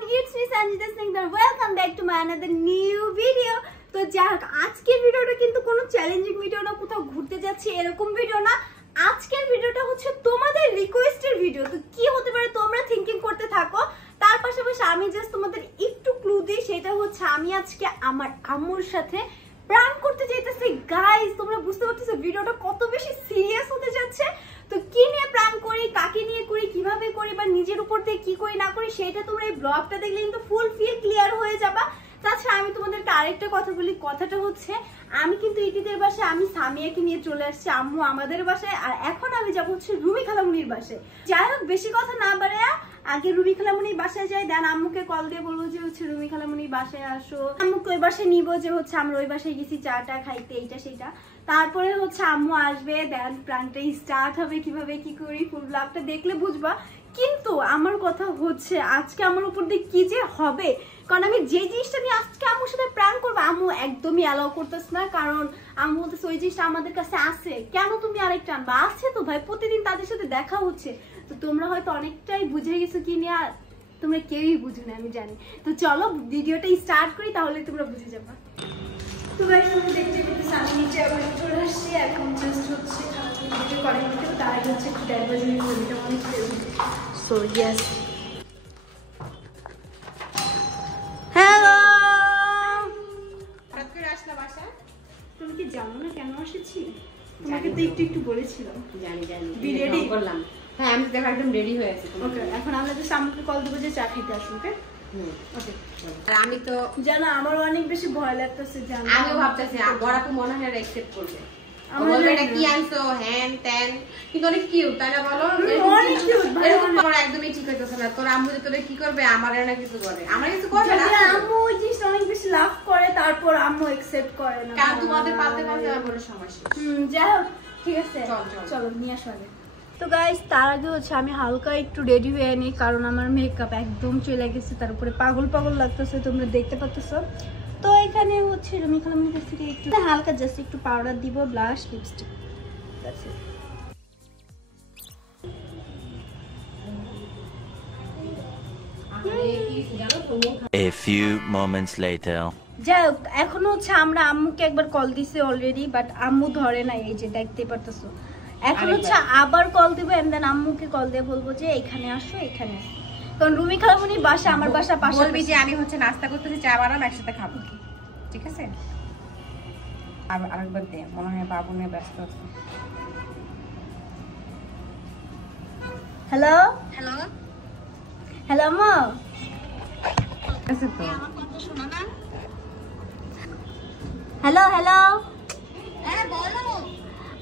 everyone, it's me Sanjita Singh and welcome back to my another new video. তো যাক আজকের ভিডিওটা কিন্তু কোনো চ্যালেঞ্জিং ভিডিও না, কোথাও ঘুরতে যাচ্ছি এরকম ভিডিও না। আজকের ভিডিওটা হচ্ছে তোমাদের রিকোয়েস্টের ভিডিও। তো কি হতে পারে তোমরা থিংকিং করতে থাকো, তার পাশাপাশি আমি জাস্ট তোমাদের একটু ক্লু দিই, সেটা হচ্ছে আমি আজকে আমার আম্মুর সাথে প্র্যাঙ্ক করতে চাইতেছি। গাইস তোমরা বুঝতে পারতেছো ভিডিওটা কত বেশি সিরিয়াস হতে যাচ্ছে। তো কি নিয়ে প্র্যাঙ্ক করি, কাকে নিয়ে করি, কিভাবে করি বা নিজের উপর দিয়ে কি করি না করি, সেটা তোমরা এই ব্লগটা দেখলে কিন্তু ফুল ফিল ক্লিয়ার হয়ে যাবা। তাছাড়া আমি তোমাদেরকে আরেকটা কথা বলি, কথাটা হচ্ছে আমি কিন্তু ইতিদের বাসায় আমি সামিয়াকে নিয়ে চলে আসছি, আম্মু আমাদের বাসায়, আর এখন আমি যাবো হচ্ছে রুমি খালামুনির বাসায়। যাই হোক বেশি কথা না বাড়ায় আগে রুমি খালামুনির বাসায় যাই, দেন আম্মুকে কল দিয়ে বলবো যে হচ্ছে রুমি খালামুনির বাসায় আসো, আম্মুকে ওই বাসায় নিবো যে হচ্ছে আমরা ওই বাসায় গেছি চাটা খাইতে এইটা সেটা। তারপরে হচ্ছে আম্মু আসবে, দেন প্ল্যানটা স্টার্ট হবে, কিভাবে কি করি ফুল ব্লগটা দেখলে বুঝবা। কিন্তু আমার কথা হচ্ছে আজকে আমার উপর দিয়ে কি যে হবে, কারণ আমি যে জিনিসটা নিয়ে আজকে আম্মুর সাথে প্ল্যান করবো আম্মু একদমই অ্যালাউ করতেছে না, কারণ আম্মু বলতেছে ওই জিনিসটা আমাদের কাছে আছে, কেন তুমি আরেকটা আনবা, আছে তো ভাই প্রতিদিন তাদের সাথে দেখা হচ্ছে। তো তোমরা হয়তো অনেকটাই বুঝে গেছো কি নিয়ে, তোমরা কেউই বুঝো না আমি জানি। তো চলো ভিডিওটা স্টার্ট করি, তাহলে তোমরা বুঝে যাবা। তো ভাই তোমরা দেখতে পেতেছো আমি নিচে আবার চলে আসছি, এখন জাস্ট হচ্ছে করেন তার আগে হচ্ছে একটু ডাইভার্জিং ভিডিওটা অনেক ফেভারিট। সো ইয়েস হ্যালো, তুমি কি জানো না কেন এসেছি? তোমাকে তো একটু একটু বলেছিলাম। জানি জানি রেডি করলাম। হ্যাঁ আমি দেখো একদম রেডি হয়ে আছি। ওকে এখন আমরা জাস্ট আমাকে কল দেবো যে চা খেতে আসুন। ওকে ওকে। আর আমি তো জানো আমার অনেক বেশি ভয় লাগতেছে, জানো আমিও ভাবতেছি বড় আপু মনে হয় অ্যাকসেপ্ট করবে, আমার এটা কি আনছো হ্যান তেন, কিন্তু অনেক কিউট তাই না বলো? অনেক কিউট ভাই, আমার একদমই ঠিক হইতেছে না। তোর আম্মু যে তোরে কি করবে, আমার না কিছু করে, আমার কিছু করবে না। আম্মু ওই জিনিসটা অনেক বেশি লাভ করে, তারপর আম্মু অ্যাকসেপ্ট করে না, কারণ তোমাদের পালতে পালতে আমার বড় সমস্যা। যাই হোক ঠিক আছে চলো নিয়ে আসো আগে। তো গাইস তার আগে হচ্ছে আমি হালকা একটু রেডি হয়ে নিই, কারণ আমার মেকআপ একদম চলে গেছে, তার উপরে পাগল পাগল লাগতেছে, তোমরা দেখতে পাচ্ছ। তো এখানে হচ্ছে রুমি খালামুনির কাছ থেকে একটু হালকা জাস্ট একটু পাউডার দিব, blush, lipstick, that's it. A few moments later. যাই হোক এখন হচ্ছে আমরা আম্মুকে একবার কল দিছি অলরেডি, বাট আম্মু ধরে নাই, এই যে দেখতে পারতেছো। এখন হচ্ছে আবার কল দিব, এন্ড দেন আম্মুকে কল দিয়ে বলবো যে এখানে আসো এখানে আসো, কারণ রুমি খালামুনির বাসা আমার বাসা পাশে। বলবি যে আমি হচ্ছে নাস্তা করতেছি, চা বানাম একসাথে খাবো, ঠিক আছে? আরেকবার দে, মনে হয় বাবু নিয়ে ব্যস্ত আছে। হ্যালো হ্যালো হ্যালো মা, আছে তো? আমার কথা শোনা না? হ্যালো হ্যালো, হ্যাঁ বলো।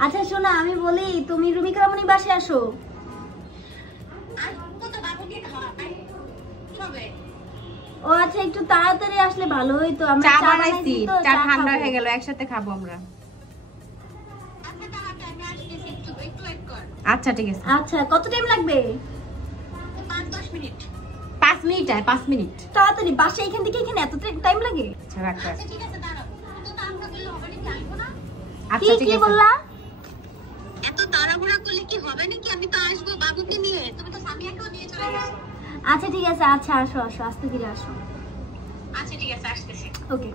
আচ্ছা শোনা আমি বলি তুমি রুমি খালামুনির বাসায় আসো। ও আচ্ছা একটু তাড়াতাড়ি আসলে ভালো হইতো, আমরা চা বানাইছি, চা ঠান্ডা হয়ে গেল, একসাথে খাবো আমরা। আচ্ছা ঠিক আছে। আচ্ছা কত টাইম লাগবে? 5-10 মিনিট। 5 মিনিট আর 5 মিনিট তাড়াতাড়ি, বাসা এখান থেকে এখানে এত টাইম লাগে? আচ্ছা রাখ। আচ্ছা ঠিক আছে দাঁড়াও, তো তাড়াহুড়া করলে হবে নাকি, আসবো না? আচ্ছা ঠিক আছে। কি বললা? এত তাড়াহুড়া করলে কি হবে নাকি, আমি তো আসবো বাবুকে নিয়ে, তুমি তো সামিয়াকেও নিয়ে চলে গেছো। আচ্ছা ঠিক আছে, আচ্ছা আসো আসো, আস্তে ধীরে আসো। আচ্ছা ঠিক আছে আসতেছি। ওকে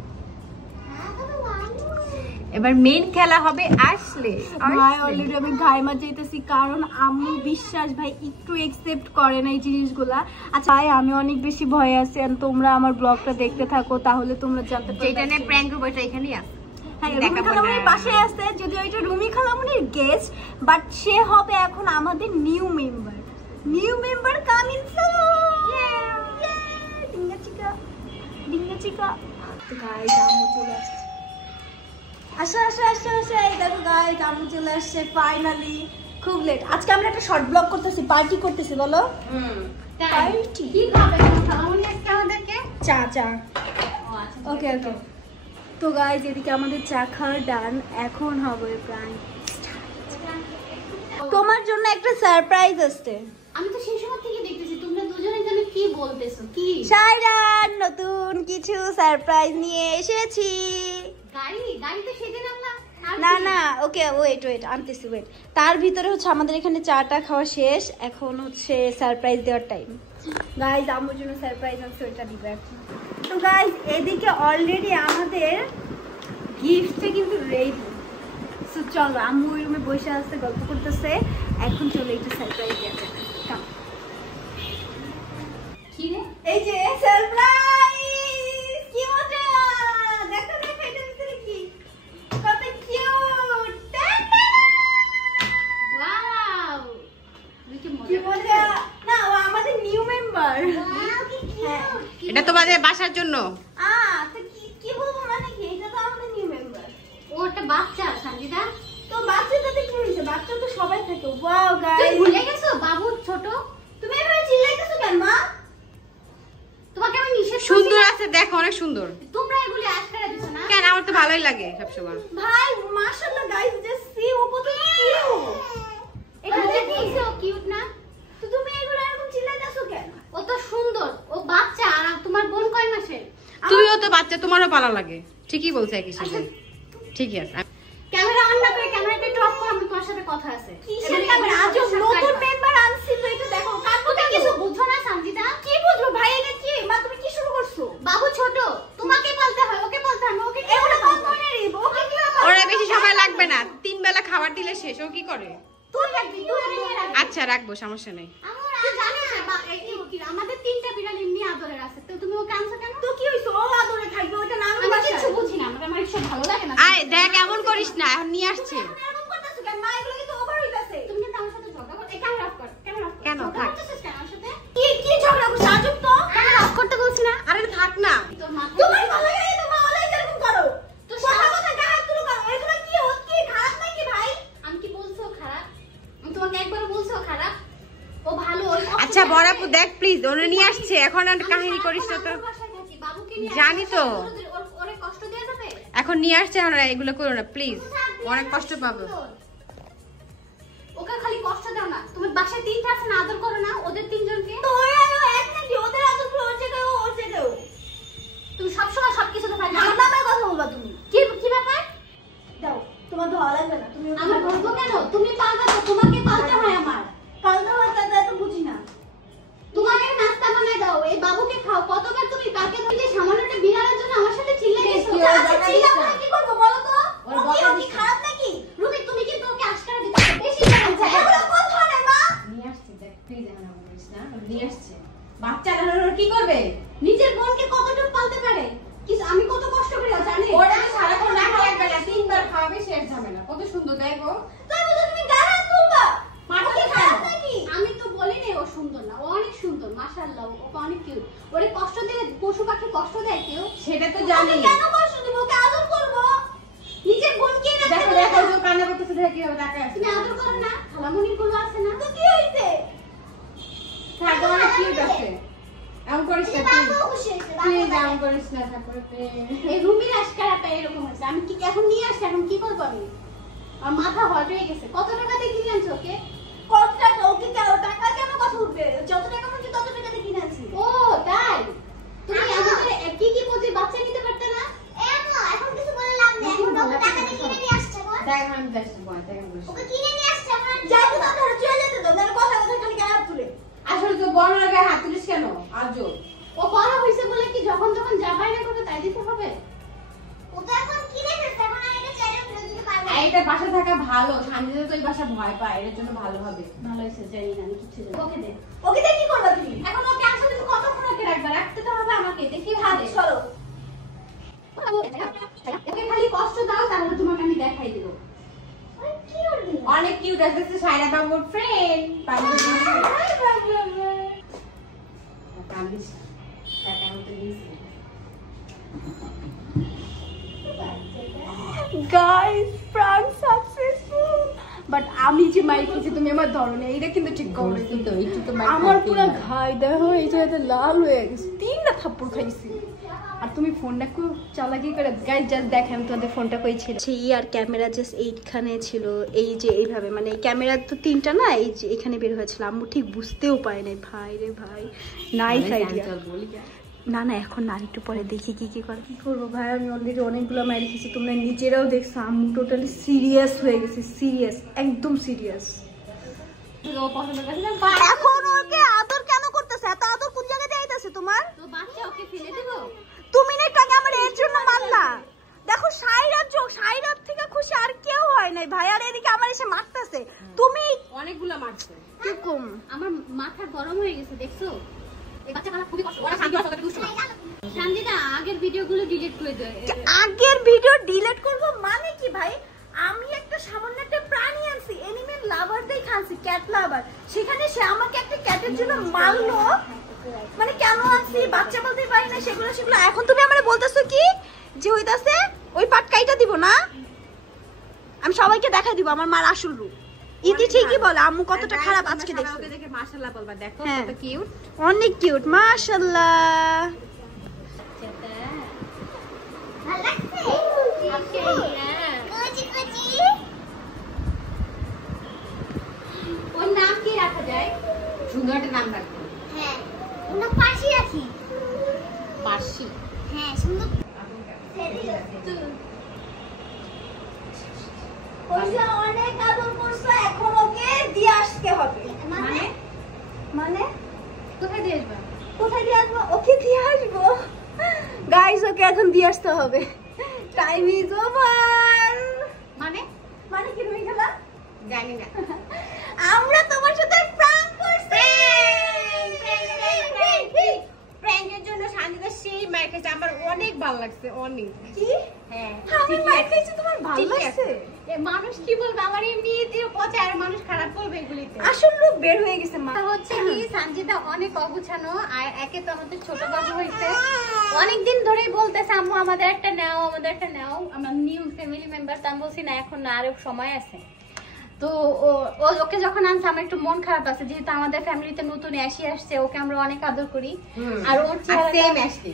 এবার মেইন খেলা হবে আসলে। ভাই অলরেডি আমি ঘাইমা যাইতেছি, কারণ আম্মু বিশ্বাস ভাই একটু একসেপ্ট করে না এই জিনিসগুলা। আচ্ছা ভাই আমি অনেক বেশি ভয়ে আছি, আর তোমরা আমার ব্লগটা দেখতে থাকো, তাহলে তোমরা জানতে পারবে যেটা নিয়ে প্র্যাঙ্ক করব এটা এখানেই আছে। হ্যাঁ রুমি খালামুনির পাশে আছে, যদিও এটা রুমি খালামুনির গেস্ট, বাট সে হবে এখন আমাদের new member. New member coming soon, ইয়ে ডিঙ্গা চিকা ডিঙ্গা চিকা। তো গাইস আম্মু চলে আসছে, আসো আসো আসো আসো, এই দেখো গাইস আম্মু চলে আসছে ফাইনালি। খুব লেট আজকে আমরা একটা শর্ট ব্লগ করতেছি, পার্টি করতেছি বলো। পার্টি কি খাবে খালামুনি আজকে আমাদেরকে? চা চা। ওকে ওকে। তো গাইস এদিকে আমাদের চা খাওয়া ডান, এখন হবে প্ল্যান। তোমার জন্য একটা সারপ্রাইজ আছে। আমি তো সেই সময় থেকে দেখতেছি তোমরা দুজনে যেন কি বলতেছো। কি? শাইরান নতুন কিছু সারপ্রাইজ নিয়ে এসেছি। গাড়ি তো সেদিন আমরা না না ওকে ওয়েট আনতেছি ওয়েট। তার ভিতরে হচ্ছে আমাদের এখানে চাটা খাওয়া শেষ, এখন হচ্ছে সারপ্রাইজ দেওয়ার টাইম। গাইজ আমার জন্য সারপ্রাইজ আছে, ওইটা দিবে এখন। তো গাইজ এদিকে অলরেডি আমাদের গিফটটা কিন্তু রেডি। সো চলো, আম্মু ওই রুমে বসে আছে, গল্প করতেছে। এখন চলো একটু সারপ্রাইজ দেওয়া যাবে। কি রে? এই যে সারপ্রাইজ, কি মজা! দেখো দেখো এটার ভিতরে কি, কত কিউট! ওয়াও, কি মজা! না, ও আমাদের নিউ মেম্বার। ওয়াও, কি কিউট! এটা তোমাদের বাসার জন্য। তো কি বলবো, মানে কি, এটা তো আমাদের নিউ মেম্বার। ও একটা বাচ্চা সঞ্জিতা। তো বাচ্চাটাতে কি হয়েছে? বাচ্চা তো সবাই থাকে। ওয়াও তুই গাইস, ভুলে গেছো বাবু ছোট? তুমি এভাবে চিল্লাইতেছো কেন মা? তোমাকে আমি নিষেধ করছি সুন্দর না? আছে, দেখো অনেক সুন্দর। তোমরা এগুলি আশকারা দিছো না? কেন, আমার তো ভালোই লাগে সবসময়। ভাই মাশাআল্লাহ গাইস, জাস্ট সি, ও কত কিউট! এটা যে দিছো কিউট না? তো তুমি এগুলো এরকম চিল্লাইতেছো কেন? ও তো সুন্দর, ও বাচ্চা। আর তোমার বোন কয় মাসের? তুমিও তো বাচ্চা, তোমারও ভালো লাগে। ঠিকই বলছে একই সাথে। ঠিকই আছে। ক্যামেরা অন না করে ক্যামেরাটা একটু অফ করো, আমি তোমার সাথে কথা আছে। কিসের ক্যামেরা? আজ নতুন মেম্বার আনছি তো, একটু দেখো। তুমি কিছু বুঝছো না সঞ্জিতা? কি বুঝবো ভাই, এটা কি? মা তুমি কি শুরু করছো? বাবু ছোট, তোমাকে পালতে হয়, ওকে পালতে হয় না। ওকে কি এগুলো করে কোন পালতে হয়? মনে রিব? ওকে কি ব্যাপার? ওরা বেশি সময় লাগবে না, 3 বেলা খাবার দিলে শেষ। ও কি করে? তুই রাখবি, তুই নিয়ে রাখবি। আচ্ছা রাখবো, সমস্যা নেই। তুই জানিস না, আমাদের 3টা বিড়াল এমনি আদরের আছে, তো তুমি ওকে আনছো কেন? তো কি হইছে? ও আদরে থাকবে, ওটা নাম আমি বাসা। কিছু বুঝি না, আমার এসব ভালো লাগে না। আয় দেখ, এমন করিস না, এখন নিয়ে আসছে। এরকম করতেছো কেন মা? এগুলো কিন্তু ওভার হইতাছে। তুমি কিন্তু আমার সাথে ঝগড়া করো। এই ক্যামেরা অফ কর, ক্যামেরা অফ কর। কেন? ঝগড়া থাক। করতেছিস কেন আমার সাথে? কি ঝগড়া করছ? আজব তো। ক্যামেরা অফ করতে বলছি না? আরে থাক না। তোর মাথা তোমার ভালো লাগে তো মা, ওলাই এরকম করো। তো কথা কথা গায়ে তুলো করো। এগুলো কি হচ্ছে? খারাপ নাকি ভাই? আমি কি বলছো খারাপ? আমি তোমাকে একবার বলছো খারাপ? ও ভালো, ওর কষ্ট আচ্ছা দেয়। বড়াপু দেখ প্লিজ, ওরে নিয়ে আসছে, এখন আর কাহিনী করিস না তো। আমি বাসায় থাকি, বাবুকে নিয়ে জানি তো। ওরে কষ্ট দেয়া যাবে? এখন নিয়ে আসছে, এখন আর এগুলো করো না প্লিজ, অনেক কষ্ট পাবো। ওকে খালি কষ্ট দাও না। তুমি বাসায় 3টা আছে না, আদর করো না ওদের 3জনকে? তো ওই আর ও এক নাকি? ওদের আদর করে ওর জায়গায় ও, ওর জায়গায় ও। তুমি সবসময় সবকিছু তো পারবে। আমার নামে কথা বলবা তুমি। কি ব্যাপার? দাও, তোমার ভালো লাগবে না। তুমি আমার বলবো কেন? তুমি পালবে তো, তোমাকে পালতে হয় আমার। পাল্টা পাল্টা তো বুঝি না। তোমাকে নাস্তা বানায় দাও, এই বাবুকে খাও। কতবার তুমি কাকে বলি সামান্য একটা বিড়ালের জন্য আমার সাথে চিল্লাই গেছো? আচ্ছা চিল্লাবো না, কি করবো বলো তো? ও কি খারাপ নাকি? রুমি তুমি কিন্তু ওকে আশকারা দিতে বেশি আচ্ছা এগুলো কোন ধরনের মা? নিয়ে আসছে, দেখ প্লিজ, এখন আর বলিস না, নিয়ে আসছে। বাচ্চারা ওরা কি করবে? নিজের বোনকে কতটুকু পালতে পারে? কিছু আমি কত কষ্ট করে জানি। ওরা সারাক্ষণ রাখা লাগবে না, 3 বার খাওয়াবে, শেষ ঝামেলা। কত সুন্দর দেখো। তাই বলে তুমি গায়ে হাত তুলবা? মাটি কি খায় খারাপ না। নাকি? আমি তো বলিনি ও সুন্দর না, ও অনেক সুন্দর মাশাআল্লাহ, ও অনেক কিউট। ওরে কষ্ট দিলে পশু পাখি কষ্ট দেয় কেউ? সেটা তো ওকে জানি। কেন কষ্ট দিব? ওকে আদর করবো। নিজের বোনকে রাখতে দেখো পারে দেখো, না? যে কান্না করতেছে, দেখে কিভাবে তাকায় আছে। তুমি আদর করো না? খালামণির গুলো আছে না? তো কি হইছে? থাক, অনেক কিউট আছে। এমন করিস না প্লিজ, বাবু খুশি হইছে, বাবু প্লিজ ভালো। এমন করিস না, ঠাকুর এই রুমির আশকারাটা এরকম হয়েছে। আমি কি এখন নিয়ে আসছি, এখন কি করবো আমি? আমার মাথা হট হয়ে গেছে। কত টাকা দিয়ে কিনে আনছো ওকে? কত টাকা? ওকে কেন টাকা কেন কথা উঠবে? যত টাকা মনে তত টাকা দিয়ে কিনে আনছি। ও তাই? তুমি আমাদের কি কি বুঝি বাচ্চা নিতে পারতে না? এখন কিছু বলে লাভ নেই। এখন ওকে টাকা দিয়ে কিনে নিয়ে আসছে গো। দেখ আমি যাচ্ছি, বল দেখ আমি বলিস। ওকে কিনে নিয়ে আসছে এখন। যাই তো তাহলে চলে যেতে দাও। না কথা কথা খালি গায়ে হাত তুলে। আসলে তো বড় লাগে হাত তুলিস কেন? আজও ও বড় হয়েছে বলে কি যখন তখন যা বাইরে করবে তাই দিতে হবে? ও তো এখন কিনে ফেলছে, এখন আর এটা চাইলে ফেরত দিতে পারবে না। এটা বাসা থাকা ভালো, শান্তিতে তো এই বাসা ভয় পায়, এর জন্য ভালো হবে। ভালো হয়েছে, জানি না আমি কিছু জানি। ওকে দে। ওকে দিয়ে কি করবা তুমি? এখন ওকে আসলে তুমি কতক্ষণ ওকে রাখবা? রাখতে তো হবে আমাকে। দেখি হাত ভাবে। সরো। ওকে খালি কষ্ট দাও, তাহলে তোমাকে আমি দেখাই দেব। কি করবি? অনেক কিউট আছে, সাইরা বাবুর ফ্রেন্ড। কান্দিস টাকা মতো দিয়েছি। গাইস প্রাঙ্ক সাকসেসফুল, বাট আমি যে মাইক খেয়েছি তুমি আমার ধরনে এইটা কিন্তু ঠিক করো। কিন্তু একটু তো আমার পুরো ঘাই দেখো, এই জায়গাতে লাল হয়ে গেছে, 3টা থাপ্পড় খাইছি। আর তুমি ফোনটা খুব চালাকি করে গাইস জাস্ট দেখেন তোমাদের ফোনটা কই ছিল। সেই আর ক্যামেরা জাস্ট এইখানে ছিল, এই যে এইভাবে, মানে ক্যামেরা তো 3টা না, এই যে এখানে বের হয়েছিল। আম্মু ঠিক বুঝতেও পারে নাই। ভাই রে ভাই, নাইস আইডিয়া। না না এখন না, একটু পরে দেখি কি করে। কি করবো ভাই, আমি অলরেডি অনেকগুলো মাইর খেয়েছি, তোমরা নিজেরাও দেখছো। আম্মু টোটালি সিরিয়াস হয়ে গেছে, সিরিয়াস, একদম সিরিয়াস। ও পছন্দ করে না। এখন ওকে আদর কেন করতেছে? এত আদর মাথা গরম হয়ে গেছে দেখছো এই বাচ্চাগুলো খুবই কষ্ট ওরা শান্তি আসলে দুষ্ট শান্তিদা আগের ভিডিওগুলো ডিলিট করে দাও আগের ভিডিও ডিলিট করব মানে কি ভাই আমি একটা সামান্য একটা প্রাণী আনছি এনিমেল লাভার দেই খানছি ক্যাট লাভার সেখানে সে আমাকে একটা ক্যাটের জন্য মারলো মানে কেন আনছি বাচ্চা বলতে পারি না সেগুলো এখন তুমি আমারে বলতেছো কি যে হইতাছে ওই পাট কাইটা দিব না আমি সবাইকে দেখাই দিব আমার মার আসল রূপ ইতি ঠিকই বলে আম্মু কতটা খারাপ আজকে দেখছো ওকে দেখে মাশাআল্লাহ বলবা দেখো হ্যাঁ। কত কিউট অনেক কিউট মাশাআল্লাহ ভালো লাগছে ওর নাম কি রাখা যায় সুন্দর একটা নাম রাখো হ্যাঁ ওটা পাশে রাখি পার্সি হ্যাঁ সুন্দর ওইসা অনেক আদর করছো এখন ওকে দিয়ে আসতে হবে মানে কোথায় দিয়ে আসবা কোথায় দিয়ে আসবো ওকে দিয়ে আসবো গাইস ওকে এখন দিয়ে আসতে হবে টাইম ইজ ওভার মানে মানে কি তুমি খেলা জানি না আমরা তোমার সাথে প্র্যাঙ্ক করছি প্র্যাঙ্কের জন্য শান্তিদা সেই মার খেয়েছে আমার অনেক ভালো লাগছে অনেক কি হ্যাঁ আমি মাইক খাইছি তোমার ভালো ঠিকই লাগছে আছে। মানুষ কি বলবে আমার এমনিতে পচে আর মানুষ খারাপ বলবে এগুলিতে আসল রূপ বের হয়ে গেছে মা হচ্ছে কি সঞ্জিতা অনেক অগুছানো আর একে তো আমাদের ছোট বাবু হয়েছে অনেকদিন ধরেই বলতেছে আম্মু আমাদের একটা নাও আমরা নিউ ফ্যামিলি মেম্বার তা বলছি না এখন না আরো সময় আছে তো ওকে যখন আনছে আমার একটু মন খারাপ আছে যেহেতু আমাদের ফ্যামিলিতে নতুন আসছে ওকে আমরা অনেক আদর করি আর ওর সেম অ্যাশলি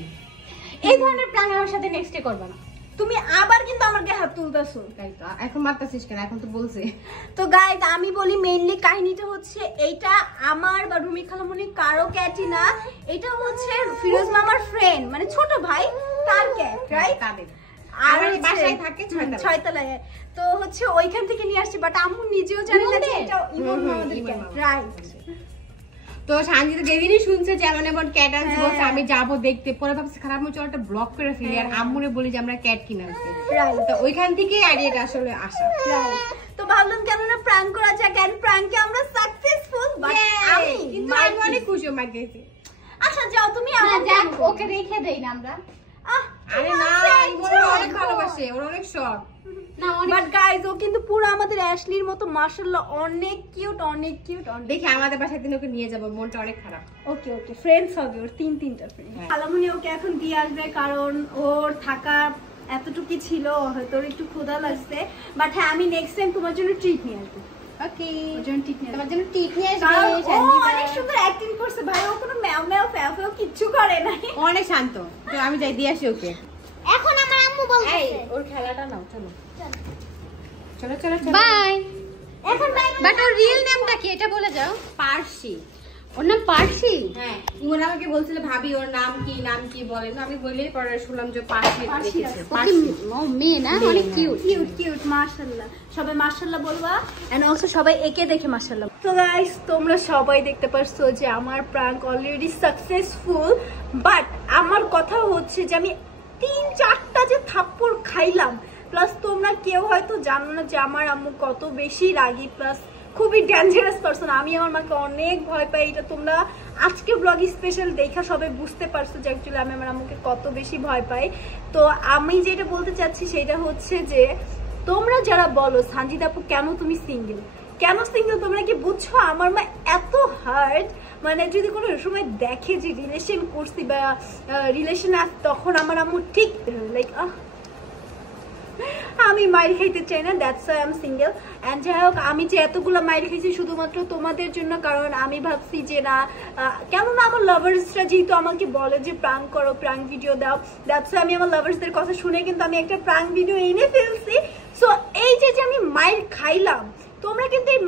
এই ধরনের প্ল্যান আমার সাথে নেক্সটে করবে না তুমি আবার কিন্তু আমার গায়ে হাত তুলতেছো তাই তো এখন মারতাছিস কেন এখন তো বলছে তো গাইজ আমি বলি মেইনলি কাহিনীটা হচ্ছে এইটা আমার বা রুমি খালামণি কারো ক্যাটই না এটা হচ্ছে ফিরোজ মামার ফ্রেন্ড মানে ছোট ভাই তার ক্যাট রাইট তাদের আর আমার এই হচ্ছে- বাসায় থাকে ছয়তলায়। ছয়তলায় তো হচ্ছে ওইখান থেকে নিয়ে আসছি বাট আম্মু নিজেও জানে না যে এটা ইমন মামাদের ইমন ক্যাট মামা। রাইট তো শান্তিতে যেদিনই শুনছে যে এমন ক্যাট আনছে হ্যাঁ। বলছে আমি যাবো দেখতে পরে ভাবছি খারাপ মতো একটা ব্লক করে ফেলি আর আম্মুরে বলি যে আমরা ক্যাট কিনে আনছি রাইট তো ওইখান থেকে আইডিয়াটা আসলে আসা রাইট তো ভাবলাম কেন না প্র্যাঙ্ক করা যাক এন্ড প্র্যাঙ্কে আমরা সাকসেসফুল বাট আমি কিন্তু আমি অনেক খুশি মার গেছি আচ্ছা যাও তুমি না আমার যাক ওকে রেখে দেই না আমরা আরে না ওর অনেক ভালোবাসে ওর অনেক শখ না অনেক বাট গাইজ ও কিন্তু পুরো আমাদের অ্যাশলির মতো মাশাআল্লাহ অনেক কিউট অনেক দেখি আমাদের বাসায় দিন ওকে নিয়ে যাবো মনটা অনেক খারাপ ওকে ওকে ফ্রেন্ডস হবে ওর তিনটা ফ্রেন্ড হ্যাঁ। খালামণি ওকে এখন দিয়ে আসবে কারণ ওর থাকা এতটুকু ছিল হয়তো ওর একটু ক্ষুধা লাগছে বাট হ্যাঁ আমি নেক্সট টাইম তোমার জন্য ট্রিট নিয়ে আসবো ওকে ওর জন্য ট্রিট নিয়ে তোমার জন্য টিপ নিয়ে কারণ আসবে ও অনেক সুন্দর অ্যাক্টিং করছে ভাই ও কোনো ম্যাও ম্যাও ফ্যাও ফ্যাও কিচ্ছু করে নাই অনেক শান্ত তো আমি যাই দিয়ে আসি ওকে এখন আমার আম্মু বলছে ওর খেলাটা নাও চলো চলো চলো চলো বাই এখন বাই বাট ওর রিয়েল নামটা কি এটা বলে যাও পার্সি ওর নাম পার্সি হ্যাঁ ইমন আমাকে বলছিল ভাবি ওর নাম কি বলেন আমি বললেই পরে শুনলাম যে পার্সি পার্সি রেখেছে আছে। ওকে ও মেয়ে না অনেক কিউট কিউট মাশাআল্লাহ সবাই মাশাআল্লাহ বলবা এন্ড অলসো সবাই একে দেখে মাশাআল্লাহ তো গাইস তোমরা সবাই দেখতে পারছো যে আমার প্র্যাঙ্ক অলরেডি সাকসেসফুল বাট আমার কথা হচ্ছে যে আমি 3-4টা যে থাপ্পড় খাইলাম প্লাস তোমরা কেউ হয়তো জানো না যে আমার আম্মু কত বেশি রাগী প্লাস খুবই ডেঞ্জারাস পারসন আমি আমার মাকে অনেক ভয় পাই এটা তোমরা আজকে ব্লগ স্পেশাল দেখা সবাই বুঝতে পারছো যে অ্যাকচুয়ালি আমি আমার আম্মুকে কত বেশি ভয় পাই তো আমি যেটা বলতে চাচ্ছি সেটা হচ্ছে যে তোমরা যারা বলো সানজিদা আপু কেন তুমি সিঙ্গেল তোমরা কি বুঝছো আমার মা এত হার্ট মানে যদি কোনো সময় দেখে যে রিলেশন করছি বা রিলেশন আস তখন আমার আম্মু ঠিক লাইক আমি মাইর খাইতে চাই না that's why I am single and যাই হোক আমি যে এতগুলো মাইর খাইছি শুধুমাত্র তোমাদের জন্য কারণ আমি ভাবছি যে না কেননা আমার লাভার্সরা যেহেতু আমাকে বলে যে প্র্যাঙ্ক করো প্র্যাঙ্ক ভিডিও দাও দ্যাটস ওয়াই আমি আমার লাভার্সদের কথা শুনে কিন্তু আমি একটা প্র্যাঙ্ক ভিডিও এনে ফেলছি সো এই যে আমি মাইর খাইলাম তোমরা কিন্তু এই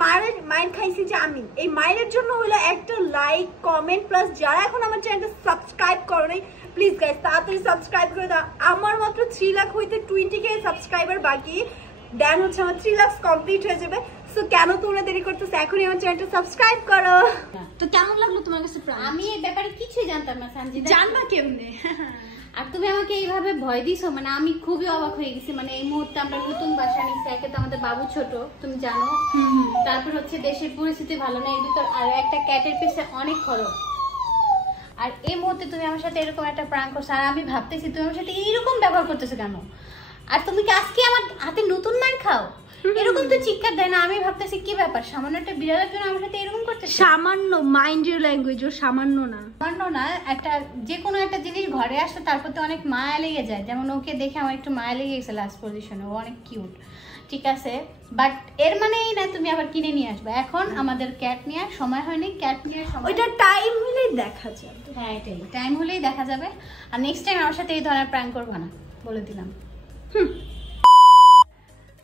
মায়ের খাইছি যে আমি এই মায়ের জন্য হলো একটা লাইক কমেন্ট প্লাস যারা এখন আমার চ্যানেলটা সাবস্ক্রাইব করো নাই প্লিজ গাইস তাড়াতাড়ি সাবস্ক্রাইব করে দাও আমার মাত্র 3 লাখ হইতে 20K সাবস্ক্রাইবার বাকি দেন হচ্ছে আমার 3 লাখ কমপ্লিট হয়ে যাবে সো কেন তোমরা দেরি করতেছো, এখনই আমার চ্যানেলটা সাবস্ক্রাইব করো। তো কেমন লাগলো তোমার কাছে প্রাণ? আমি এই ব্যাপারে কিছুই জানতাম না সঞ্জিতা। জানবা কেমনে? আর তুমি আমাকে এইভাবে ভয় দিছো, মানে আমি খুবই অবাক হয়ে গেছি। মানে এই মুহূর্তে আমরা নতুন বাসা নিচ্ছি, একে তো আমাদের বাবু ছোট তুমি জানো, তারপর হচ্ছে দেশের পরিস্থিতি ভালো না, এর ভিতর আর একটা ক্যাটের পিছে অনেক খরচ। আর এই মুহূর্তে তুমি আমার সাথে এরকম একটা প্র্যাঙ্ক করছো, আর আমি ভাবতেছি তুমি আমার সাথে এইরকম ব্যবহার করতেছো কেন? আর তুমি কি আজকে আমার হাতে নতুন মার খাও? এরকম তো চিৎকার দেয় না। আমি ভাবতেছি কি ব্যাপার, সামান্য একটা বিড়ালের জন্য আমার সাথে এরকম করতেছে? সামান্য, মাইন্ড ইউর ল্যাঙ্গুয়েজ, ও সামান্য না। সামান্য না, একটা যে কোনো একটা জিনিস ঘরে আসলে তারপর তো অনেক মায়া লেগে যায়। যেমন ওকে দেখে আমার একটু মায়া লেগে গেছে লাস্ট পজিশনে, ও অনেক কিউট, ঠিক আছে, বাট এর মানে এই না তুমি আবার কিনে নিয়ে আসবে। এখন আমাদের ক্যাট নিয়ে সময় হয়নি, ক্যাট নিয়ে সময়, ওইটা টাইম হলেই দেখা যাবে। হ্যাঁ এটাই, টাইম হলেই দেখা যাবে। আর নেক্সট টাইম আমার সাথে এই ধরনের প্র্যাঙ্ক করবা না, বলে দিলাম।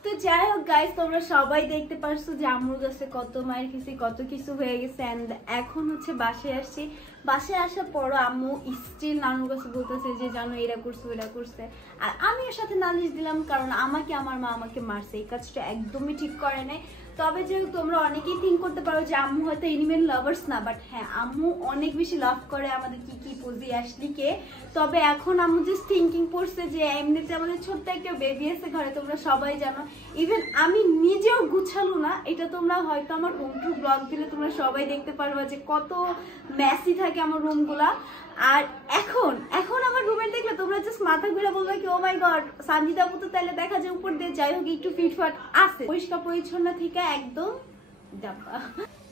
তো যাই হোক গাইস, তোমরা সবাই দেখতে পারছো যে আম্মুর কাছে কত মায়ের খেয়েছি, কত কিছু হয়ে গেছে। অ্যান্ড এখন হচ্ছে বাসায় আসছি। বাসায় আসার পরও আম্মু স্টিল নানুর কাছে বলতেছে যে জানো এরা করছে ওরা করছে। আর আমি এর সাথে নালিশ দিলাম, কারণ আমাকে আমার মা আমাকে মারছে, এই কাজটা একদমই ঠিক করে নাই। তবে যেহেতু তোমরা অনেকেই থিঙ্ক করতে পারো যে আম্মু হয়তো এনিমেল লাভার্স না, বাট হ্যাঁ আম্মু অনেক বেশি লাভ করে আমাদের কি পজি অ্যাশলিকে। তবে এখন আম্মু জাস্ট থিঙ্কিং করছে যে এমনিতে আমাদের ছোট্ট একটা বেবি আছে ঘরে, তোমরা সবাই জানো। ইভেন আমি নিজেও গুছালো না, এটা তোমরা হয়তো আমার হোম ট্যুর ব্লগ দিলে তোমরা সবাই দেখতে পারবে যে কত মেসি থাকে আমার রুমগুলা। আর এখন আমার রুমের দেখলে তোমরা জাস্ট মাথা ঘুরে বলবে কি ও মাই গড, সঞ্জিতা আপু তো তাহলে দেখা যায় উপর দিয়ে যাই হোক একটু ফিটফাট আছে, পরিষ্কার পরিচ্ছন্ন থেকে একদম ডাব্বা।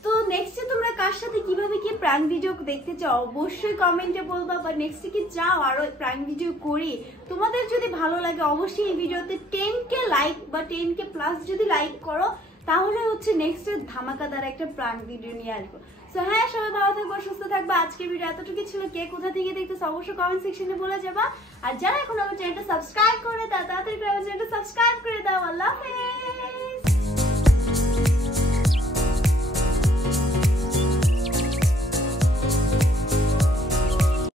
তো নেক্সটে তোমরা কার সাথে কিভাবে কি প্র্যাঙ্ক ভিডিও দেখতে চাও অবশ্যই কমেন্টে বলবা, বা নেক্সটে কি চাও আরো প্র্যাঙ্ক ভিডিও করি। তোমাদের যদি ভালো লাগে অবশ্যই এই ভিডিওতে 10K লাইক বা 10K প্লাস যদি লাইক করো, তাহলে হচ্ছে নেক্সট ধামাকাদার একটা প্র্যাঙ্ক ভিডিও নিয়ে আসবো। সো হ্যাঁ, সবাই ভালো থাকবো, সুস্থ থাকবো। আজকের ভিডিও এতটুকু ছিল। কে কোথা থেকে দেখতেছো অবশ্যই কমেন্ট সেকশনে বলে যাবা। আর যারা এখন আমার চ্যানেলটা সাবস্ক্রাইব করে দাও, তাড়াতাড়ি করে আমার চ্যানেলটা সাবস্ক্রাইব করে দাও। আল্লাহ হাফেজ।